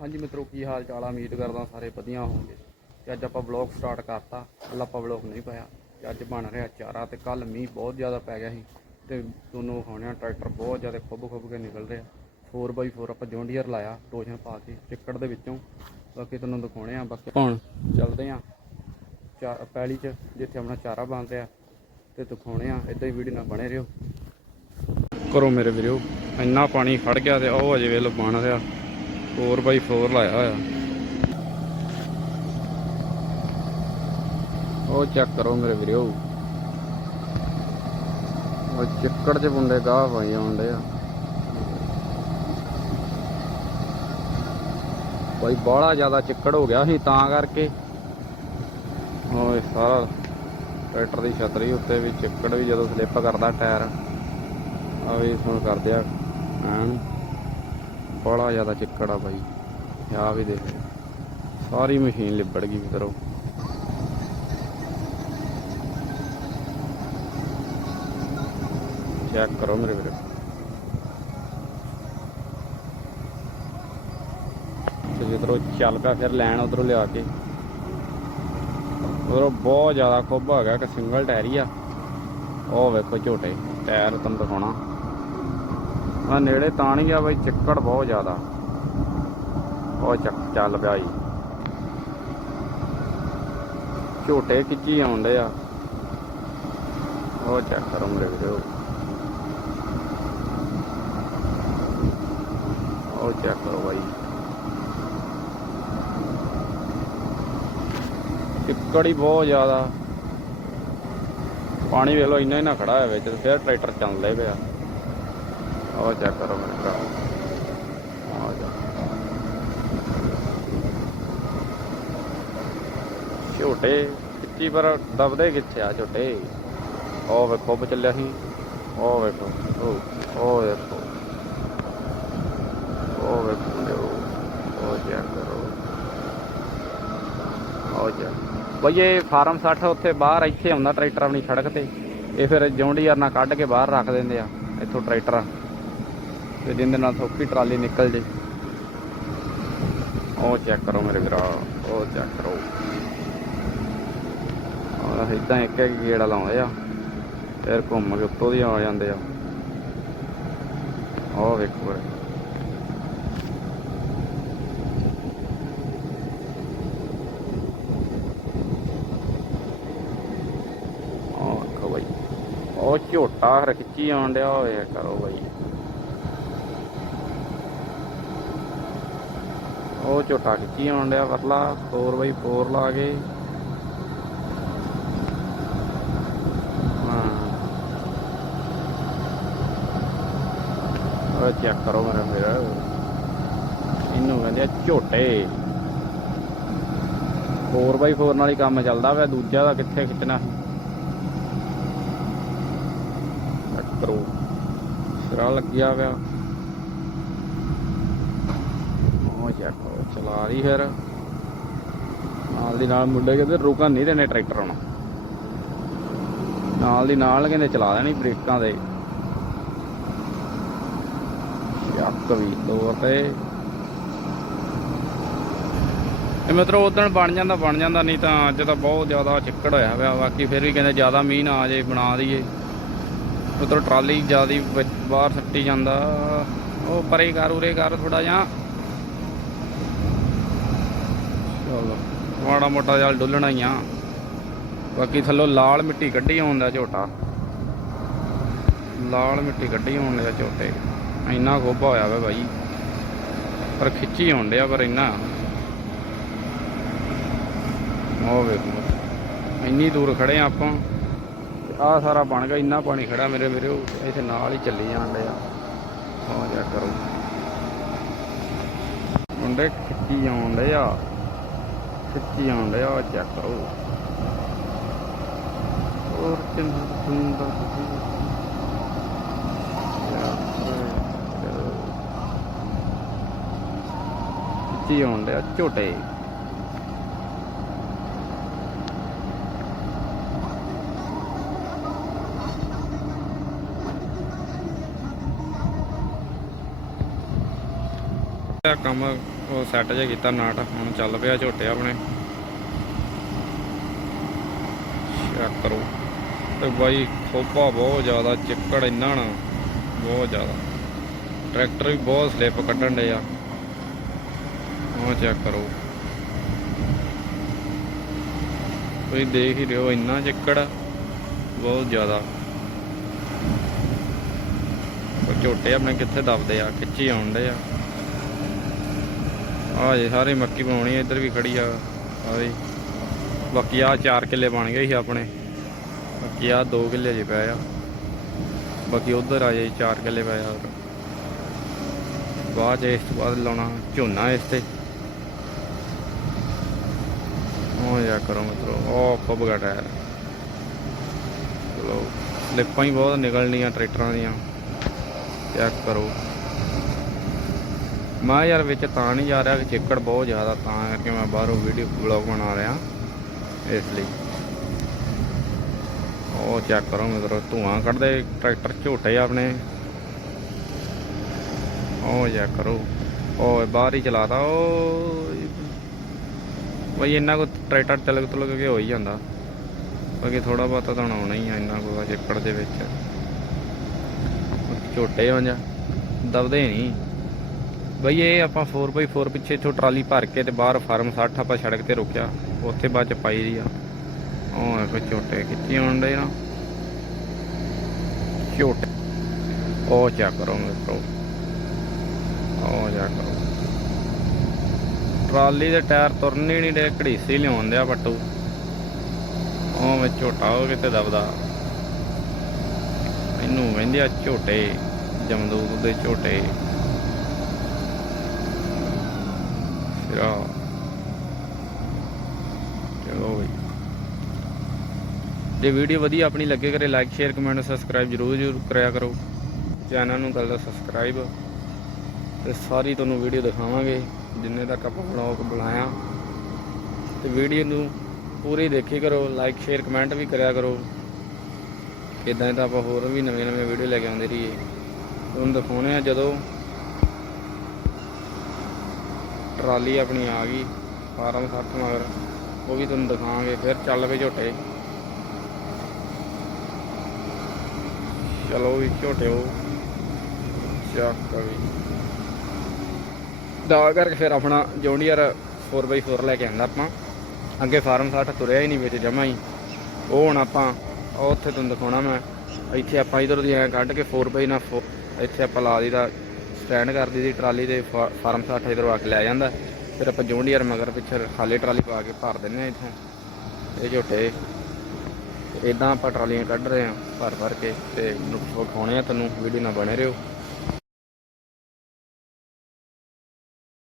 ਹਾਂਜੀ ਮਿੱਤਰੋ, ਕੀ ਹਾਲ ਚਾਲ ਆ? ਉਮੀਦ ਕਰਦਾ ਸਾਰੇ ਵਧੀਆ ਹੋਵੋਗੇ ਤੇ ਅੱਜ ਆਪਾਂ ਵਲੌਗ ਸਟਾਰਟ ਕਰਤਾ। ਕੱਲ ਆਪਾਂ ਵਲੌਗ ਨਹੀਂ ਪਾਇਆ। ਤੇ ਅੱਜ ਬਣ ਰਿਹਾ ਚਾਰਾ ਤੇ ਕੱਲ ਮੀਂਹ ਬਹੁਤ ਜ਼ਿਆਦਾ ਪੈ ਗਿਆ ਸੀ। ਤੇ ਦੋਨੋਂ ਖਾਣਿਆ ਟਰੈਕਟਰ ਬਹੁਤ ਜ਼ਿਆਦਾ ਖੁੱਬ ਖੁੱਬ ਕੇ ਨਿਕਲ ਰਿਹਾ 4x4 ਆਪਾਂ ਜੌਂਡੀਅਰ ਲਾਇਆ ਟੋਜਨ ਪਾ ਕੇ ਚਿੱਕੜ ਦੇ ਵਿੱਚੋਂ। ਬਾਕੀ ਤੁਹਾਨੂੰ ਦਿਖਾਉਣੇ ਆ, ਬਾਕੀ ਹੁਣ ਚੱਲਦੇ ਆ। ਚਾ, ਪੈਲੀ 'ਚ, ਜਿੱਥੇ ਆਪਣਾ ਚਾਰਾ ਬਣ ਰਿਹਾ ਤੇ ਦਿਖਾਉਣੇ ਆ ਇਦਾਂ ਹੀ ਵੀਡੀਓ ਨਾਲ ਬਣੇ ਰਹੋ। ਕਰੋ ਮੇਰੇ ਵੀਰੋ, ਇੰਨਾ ਪਾਣੀ ਖੜ ਗਿਆ ਤੇ ਉਹ ਅਜੇ ਵੇਲ ਬਣ ਰਿਹਾ। 4x4 ਲਾਇਆ ਹੋਇਆ। ਉਹ ਚੈੱਕ ਕਰੋ ਮੇਰੇ ਵੀਰੋ। ਉਹ ਚਿੱਕੜ 'ਚ ਮੁੰਡੇ ਗਾਹ ਪਾਈ ਆਉਂਦੇ ਆ। ਭਾਈ ਬਾਹਲਾ ਜ਼ਿਆਦਾ ਚਿੱਕੜ ਹੋ ਗਿਆ ਸੀ ਤਾਂ ਕਰਕੇ। ਓਏ ਸਾਰਾ ਟਰੈਕਟਰ ਦੀ ਛਤਰੀ ਉੱਤੇ ਵੀ ਚਿੱਕੜ ਵੀ ਜਦੋਂ ਸਲਿੱਪ ਕਰਦਾ ਟਾਇਰ। ਆ ਵੀ ਹੁਣ ਕਰਦੇ ਆ, ਐਨ। ਬੜਾ ਜ਼ਿਆਦਾ ਚਿੱਕੜ ਆ ਬਾਈ। ਆ ਵੀ ਦੇਖ ਸਾਰੀ ਮਸ਼ੀਨ ਲਿਬੜ ਗਈ ਮਿੱਤਰੋ ਚੈੱਕ ਕਰੋ ਮੇਰੇ ਵੀਰੇ। ਤੇ ਜਿੱਧਰੋਂ ਚੱਲ ਪਿਆ ਫਿਰ ਲੈਣ ਉਧਰੋਂ ਲਿਆ ਕੇ। ਉਧਰੋਂ ਬਹੁਤ ਜ਼ਿਆਦਾ ਖੁੱਬ ਹੈਗਾ ਗਿਆ, ਇੱਕ ਸਿੰਗਲ ਟਾਇਰ ਹੀ ਆ। ਉਹ ਵੇਖੋ ਝੋਟੇ ਟਾਇਰ ਤੁਹਾਨੂੰ ਦਿਖਾਉਣਾ। ਆ ਨੇੜੇ ਤਾਂ ਨਹੀਂ ਆ ਬਈ, ਚਿੱਕੜ ਬਹੁਤ ਜ਼ਿਆਦਾ। ਉਹ ਚੱਕ, ਚੱਲ ਪਿਆ ਜੀ। ਝੋਟੇ ਖਿੱਚੀ ਆਉਂਦੇ ਆ। ਉਹ ਚੈੱਕ ਕਰੋ ਮੇਰੇ ਵੀਰੋ ਉਹ ਚੈੱਕ ਕਰੋ ਬਾਈ। ਚਿੱਕੜ ਹੀ ਬਹੁਤ ਜ਼ਿਆਦਾ। ਪਾਣੀ ਵੇਖ ਲਓ, ਇੰਨਾ ਹੀ ਨਾ ਖੜਾ ਹੋਇਆ ਵਿੱਚ, ਤੇ ਫਿਰ ਟਰੈਕਟਰ ਚੱਲਦੇ ਪਿਆ। ਉਹ ਚੈੱਕ ਕਰੋ ਮੇਰੇ ਭਰਾ। ਆ ਜਾ। ਝੋਟੇ ਕਿੱਤੀ ਪਰ ਦਬਦੇ ਕਿੱਥੇ ਆ ਛੋਟੇ ਉਹ ਵੇਖੋ ਬ ਚੱਲਿਆ ਸੀ। ਉਹ ਵੇਖੋ। ਉਹ ਉਹ ਵੇਖੋ। ਉਹ ਵੇਖੋ ਉਹ ਚੈੱਕ ਕਰੋ। ਉਹ ਚੈੱਕ। ਬਈ ਇਹ ਫਾਰਮ 60 ਉੱਥੇ ਬਾਹਰ ਇੱਥੇ ਆਉਂਦਾ ਟਰੈਕਟਰ ਆਪਣੀ ਸੜਕ ਤੇ। ਇਹ ਫਿਰ ਜੌਂਡੀਆਰ ਨਾਲ ਕੱਢ ਕੇ ਬਾਹਰ ਰੱਖ ਦਿੰਦੇ ਆ। ਇੱਥੋਂ ਟਰੈਕਟਰ। ਤੇ ਜਿੰਦੇ ਨਾਲ ਸੌਖੀ ਟਰਾਲੀ ਨਿਕਲ ਜੇ। ਉਹ ਚੈੱਕ ਕਰੋ ਮੇਰੇ ਵੀਰਾ ਉਹ ਚੈੱਕ ਕਰੋ। ਆਹ ਇਦਾਂ ਇੱਕ ਇੱਕ ਗੇੜਾ ਲਾਉਂਦੇ ਆ ਫਿਰ ਘੁੰਮ ਕੇ ਉੱਤੋਂ ਦੀ ਆ ਜਾਂਦੇ ਆ। ਉਹ ਵੇਖੋ ਵੀਰੇ। ਉਹ ਵੇਖੋ ਬਾਈ। ਉਹ ਝੋਟਾ ਰਖਚੀ ਆਉਣ ਡਿਆ ਹੋਇਆ ਕਰੋ ਬਾਈ। ਉਹ ਝੋਟਾ ਖਿੱਚੀ ਆਉਣ ਡਿਆ ਵਰਲਾ 4x4 ਲਾ ਕੇ। ਹਾਂ। ਚੈੱਕ ਕਰੋ ਮੇਰਾ ਮੇਰਾ ਇਹਨੂੰ ਕਹਿੰਦੇ ਆ ਝੋਟੇ। 4x4 ਨਾਲ ਹੀ ਕੰਮ ਚੱਲਦਾ ਵਾ ਦੂਜਾ ਦਾ ਕਿੱਥੇ ਖਿੱਚਣਾ? ਚੈੱਕ ਕਰੋ। ਸਿਰਾ ਲੱਗਿਆ ਪਿਆ ਉਹ ਚੈੱਕ ਕਰੋ ਚਲਾ ਫਿਰ। ਨਾਲ ਦੀ ਨਾਲ ਮੁੰਡੇ ਕਹਿੰਦੇ ਰੁਕਣ ਨਹੀਂ ਦੇਣੇ ਟਰੈਕਟਰ ਹੁਣ। ਨਾਲ ਦੀ ਨਾਲ ਕਹਿੰਦੇ ਚਲਾ ਦੇਣੀ ਬ੍ਰੇਕਾਂ ਦੇ ਚੱਕ ਵੀ ਤੋਰ ਤੇ। ਇਹ ਮਤਲਬ ਉਦੋਂ ਬਣ ਜਾਂਦਾ ਬਣ ਜਾਂਦਾ ਨਹੀਂ ਤਾਂ ਅੱਜ ਤਾਂ ਬਹੁਤ ਜ਼ਿਆਦਾ ਚਿੱਕੜ ਹੋਇਆ ਹੋਇਆ ਬਾਕੀ ਫਿਰ ਵੀ ਕਹਿੰਦੇ ਜ਼ਿਆਦਾ ਮੀਂਹ ਨਾ ਆ ਜੇ ਬਣਾ ਦਈਏ। ਮਤਲਬ ਟਰਾਲੀ ਜ਼ਿਆਦਾ ਬਾਹਰ ਸੱਟੀ ਜਾਂਦਾ। ਉਹ ਪਰੇ ਕਰ, ਉਰੇ ਕਰ ਥੋੜਾ ਜਿਹਾ। ਚਲੋ ਮਾੜਾ ਮੋਟਾ ਜਲ ਡੁੱਲਣਾ ਹੀ ਆ। ਬਾਕੀ ਥੱਲੋਂ ਲਾਲ ਮਿੱਟੀ ਕੱਢੀ ਆਉਂਦਾ ਝੋਟਾ। ਲਾਲ ਮਿੱਟੀ ਕੱਢੀ ਆਉਣ ਲਿਆ ਝੋਟੇ। ਇੰਨਾ ਗੋਭਾ ਹੋਇਆ ਵਾ ਬਾਈ। ਪਰ ਖਿੱਚੀ ਆਉਣ ਡਿਆ ਪਰ ਇੰਨਾ। ਉਹ ਵੇਖੋ। ਇੰਨੀ ਦੂਰ ਖੜੇ ਆ ਆਪਾਂ। ਆ ਸਾਰਾ ਬਣ ਗਿਆ। ਇੰਨਾ ਪਾਣੀ ਖੜਾ ਮੇਰੇ ਮੇਰੇ ਇੱਥੇ ਨਾਲ ਹੀ ਚੱਲੀ ਜਾਣ ਡਿਆ। ਆ ਜਾ ਕਰੋ। ਮੁੰਡੇ ਖਿੱਚੀ ਜਾਣ ਡਿਆ ਖਿੱਚੀ ਜਾਣ ਡਿਆ ਚੈੱਕ ਕਰੋ ਹੋਰ ਚੰਗਾ ਸੁੰਦਰ ਖਿੱਚੀ ਜਾਣ ਡਿਆ ਝੋਟੇ ਕੰਮ ਉਹ ਸੈੱਟ ਜਿਹਾ ਕੀਤਾ ਨਾਟ, ਹੁਣ ਚੱਲ ਪਿਆ ਝੋਟੇ ਆਪਣੇ। ਚੈੱਕ ਕਰੋ। ਤੇ ਬਾਈ, ਖੋਪਾ ਬਹੁਤ ਜ਼ਿਆਦਾ, ਚਿੱਕੜ ਇੰਨਾ ਨਾ, ਬਹੁਤ ਜ਼ਿਆਦਾ। ਟਰੈਕਟਰ ਵੀ ਬਹੁਤ ਸਲਿੱਪ ਕੱਢਣ ਡੇ ਆ। ਉਹ ਚੈੱਕ ਕਰੋ। ਤੁਸੀਂ ਦੇਖ ਹੀ ਰਹੇ ਹੋ, ਇੰਨਾ ਚਿੱਕੜ, ਬਹੁਤ ਜ਼ਿਆਦਾ। ਝੋਟੇ ਆਪਣੇ ਕਿੱਥੇ ਦਬਦੇ ਆ, ਖਿੱਚੀ ਆਉਂਦੇ ਆ। ਆ ਜੇ, ਸਾਰੇ ਮੱਕੀ ਪਾਉਣੀ ਇੱਧਰ ਵੀ ਖੜੀ ਆ। ਆਏ ਬਾਕੀ ਆ 4 ਕਿੱਲੇ ਬਣ ਗਏ ਸੀ ਆਪਣੇ। ਬਾਕੀ ਆ 2 ਕਿੱਲੇ ਜੇ ਪਏ ਆ। ਬਾਕੀ ਉਧਰ ਆ ਜੇ 4 ਕਿੱਲੇ ਪਏ ਆ। ਬਾਅਦ 'ਚ ਇਸ ਤੋਂ ਬਾਅਦ ਲਾਉਣਾ ਝੋਨਾ ਇਸ ਤੇ। ਉਹ ਜਾ ਕਰੋ ਮਿੱਤਰੋ, ਉਹ ਖੁੱਬ ਗਿਆ ਟਾਇਰ ਚਲੋ, ਸਲਿੱਪਾਂ ਹੀ ਬਹੁਤ ਨਿਕਲਣੀਆਂ ਟਰੈਕਟਰਾਂ ਦੀਆਂ। ਚੈੱਕ ਕਰੋ। ਮੈਂ ਯਾਰ ਵਿੱਚ ਤਾਂ ਨਹੀਂ ਜਾ ਰਿਹਾ ਕਿ ਚਿੱਕੜ ਬਹੁਤ ਜ਼ਿਆਦਾ, ਤਾਂ ਕਰਕੇ ਮੈਂ ਬਾਹਰੋਂ ਵੀਡੀਓ ਬਲੌਗ ਬਣਾ ਰਿਹਾ, ਇਸ ਲਈ। ਉਹ ਚੈੱਕ ਕਰੋ ਮਿੱਤਰੋ, ਧੂਆਂ ਕੱਢਦੇ, ਟਰੈਕਟਰ ਝੋਟੇ ਆਪਣੇ। ਉਹ ਚੈੱਕ ਕਰੋ। ਉਹ ਬਾਹਰ ਹੀ ਚਲਾਤਾ ਉਹ ਬਈ ਇੰਨਾ ਕੋ ਟਰੈਕਟਰ ਤਲਕ ਤਲਕ ਕੇ ਹੋ ਹੀ ਜਾਂਦਾ। ਬਾਕੀ ਥੋੜਾ ਬਹੁਤਾ ਤਾਂ ਆਉਣਾ ਹੀ ਆ, ਇੰਨਾ ਕੋ ਚਿੱਕੜ ਦੇ ਵਿੱਚ। ਝੋਟੇ ਹੋ ਜਾ, ਦਬਦੇ ਨਹੀਂ। ਬਈ ਇਹ ਆਪਾਂ 4x4 ਪਿੱਛੇ ਇਥੋਂ ਟਰਾਲੀ ਭਰ ਕੇ ਤੇ ਬਾਹਰ ਫਾਰਮ 60 ਆਪਾਂ ਸੜਕ ਤੇ ਰੋਕਿਆ। ਉੱਥੇ ਬਾਅਦ ਚ ਪਾਈ ਦੀ ਆ। ਉਹ ਦੇਖੋ ਝੋਟੇ ਕਿੱਥੇ ਆਉਂਦੇ ਨਾ ਝੋਟੇ। ਉਹ ਚੈੱਕ ਕਰੋ ਮਿੱਤਰੋ ਉਹ ਚੈੱਕ ਕਰੋ। ਟਰਾਲੀ ਦੇ ਟਾਇਰ ਤੁਰਨ ਹੀ ਨਹੀਂ ਡੇ ਘੜੀਸੇ ਲਿਆਉਣ ਦਿਆ ਪੱਟੂ। ਉਹ ਮੈਂ ਝੋਟਾ ਉਹ ਕਿਤੇ ਦਬਦਾ? ਇਹਨੂੰ ਕਹਿੰਦੇ ਆ ਝੋਟੇ ਜਮਦੂਤ ਦੇ ਝੋਟੇ। ਸਿਰਾ ਚਲੋ ਬਈ। ਜੇ ਵੀਡੀਓ ਵਧੀਆ ਆਪਣੀ ਲੱਗੇ ਕਰੇ ਲਾਈਕ ਸ਼ੇਅਰ ਕਮੈਂਟ ਸਬਸਕ੍ਰਾਈਬ ਜਰੂਰ ਜਰੂਰ ਕਰਿਆ ਕਰੋ। ਚੈਨਲ ਨੂੰ ਕਰ ਲਓ ਸਬਸਕ੍ਰਾਈਬ ਤੇ ਸਾਰੀ ਤੁਹਾਨੂੰ ਵੀਡੀਓ ਦਿਖਾਵਾਂਗੇ, ਜਿੰਨੇ ਤੱਕ ਆਪਾਂ ਬਲੌਗ ਬਣਾਇਆ। ਤੇ ਵੀਡੀਓ ਨੂੰ ਪੂਰੀ ਦੇਖੀ ਕਰੋ ਲਾਈਕ ਸ਼ੇਅਰ ਕਮੈਂਟ ਵੀ ਕਰਿਆ ਕਰੋ। ਇਦਾਂ ਤਾਂ ਆਪਾਂ ਹੋਰ ਵੀ ਨਵੇਂ ਨਵੇਂ ਵੀਡੀਓ ਲੈ ਕੇ ਆਉਂਦੇ ਰਹੀਏ। ਤੁਹਾਨੂੰ ਦਿਖਾਉਣੇ ਆ ਜਦੋਂ ਟਰਾਲੀ ਆਪਣੀ ਆ ਗਈ, ਫਾਰਮ 60 ਮਗਰ, ਉਹ ਵੀ ਤੁਹਾਨੂੰ ਦਿਖਾਵਾਂਗੇ, ਫਿਰ ਚੱਲ ਪਏ ਝੋਟੇ। ਚਲੋ ਵੀ ਝੋਟੇ ਉਹ ਚੱਕ ਵੀ। ਦਾ ਕਰਕੇ ਫਿਰ ਆਪਣਾ ਜੌਂਡੀਅਰ 4x4 ਲੈ ਕੇ ਆਂਦਾ ਆਪਾਂ। ਅੱਗੇ ਫਾਰਮ 60 ਤੁਰਿਆ ਹੀ ਨਹੀਂ ਵਿੱਚ ਜਮਾ ਹੀ। ਉਹ ਹੁਣ ਆਪਾਂ ਉਹ ਉੱਥੇ ਤੁਹਾਨੂੰ ਦਿਖਾਉਣਾ ਮੈਂ। ਇੱਥੇ ਆਪਾਂ ਇਧਰ ਦੀ ਐਂ ਕੱਢ ਕੇ 4x ਨਾਲ ਫੋ- ਇੱਥੇ ਆਪਾਂ ਲਾ ਦੀਦਾ ਸਟੈਂਡ ਕਰਦੀ ਸੀ, ਟਰਾਲੀ ਦੇ ਫਾ- ਫਾਰਮ 60 ਇਧਰੋਂ ਆ ਕੇ ਲੈ ਜਾਂਦਾ। ਫਿਰ ਆਪਾਂ ਜੌਂਡੀਅਰ ਮਗਰ ਪਿੱਛੇ ਖਾਲੀ ਟਰਾਲੀ ਪਾ ਕੇ ਭਰ ਦਿੰਨੇ ਆ ਇੱਥੋਂ। ਇਹ ਝੋਟੇ। ਇਦਾਂ ਆਪਾਂ ਟਰਾਲੀਆਂ ਕੱਢ ਰਹੇ ਆ ਭਰ ਭਰ ਕੇ ਤੇ ਵਿਖਾਉਣੇ ਆ ਤੁਹਾਨੂੰ ਵੀਡੀਓ ਨਾਲ ਬਣੇ ਰਹੋ।